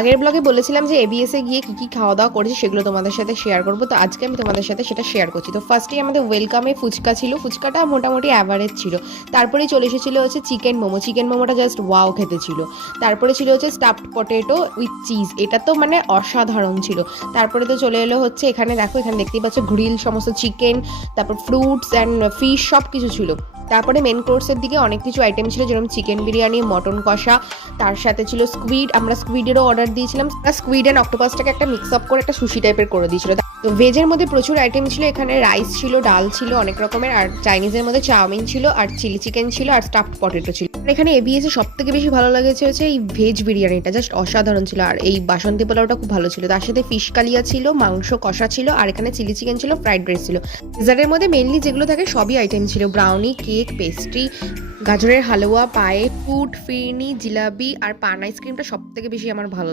আগের ব্লগে বলেছিলাম যে এবিএস এ গিয়ে কি খাওয়া দাওয়া করেছি সেগুলো তোমাদের সাথে শেয়ার করবো, তো আজকে আমি তোমাদের সাথে সেটা শেয়ার করছি। তো ফার্স্টেই আমাদের ওয়েলকামে ফুচকা ছিল, ফুচকাটা মোটামুটি অ্যাভারেজ ছিল। তারপরেই চলে এসেছিলো হচ্ছে চিকেন মোমো, চিকেন মোমোটা জাস্ট ওয়াও খেতে ছিল। তারপরে ছিল হচ্ছে স্টাফড পটেটো উইথ চিজ, এটা তো মানে অসাধারণ ছিল। তারপরে তো চলে এলো হচ্ছে এখানে, দেখো এখানে দেখতেই পাচ্ছ গ্রিল সমস্ত চিকেন, তারপর ফ্রুটস অ্যান্ড ফিশ সব কিছু ছিল। তারপরে মেন কোর্সের দিকে অনেক কিছু আইটেম ছিল, যেরকম চিকেন বিরিয়ানি, মটন কষা, তার সাথে ছিল স্কুইড, আমরা স্কুইডেরও অর্ডার দিয়েছিলাম। স্কুইড অ্যান্ড অক্টোপাসটাকে একটা মিক্স আপ করে একটা সুশি টাইপের করে দিয়েছিল। তো ভেজের মধ্যে প্রচুর আইটেম ছিল, এখানে রাইস ছিল, ডাল ছিল অনেক রকমের, আর চাইনিজের মধ্যে চাউমিন ছিল, আর চিলি চিকেন ছিল, আর স্টাফড পটেটো ছিল। আর এখানে এবিএস এ সব থেকে বেশি ভালো লেগেছে হচ্ছে এই ভেজ বিরিয়ানিটা, জাস্ট অসাধারণ ছিল। আর এই বাসন্তী পোলাওটা খুব ভালো ছিল, তার সাথে ফিশ কালিয়া ছিল, মাংস কষা ছিল, আর এখানে চিলি চিকেন ছিল, ফ্রাইড রাইস ছিল। ডিজার্টের মধ্যে মেনলি যেগুলো থাকে সবই আইটেম ছিল, ব্রাউনি, কেক, পেস্ট্রি, গাজরের হালুয়া, পায়ে, ফ্রুট, ফিরনি, জিলাপি আর পান আইসক্রিমটা সব থেকে বেশি আমার ভালো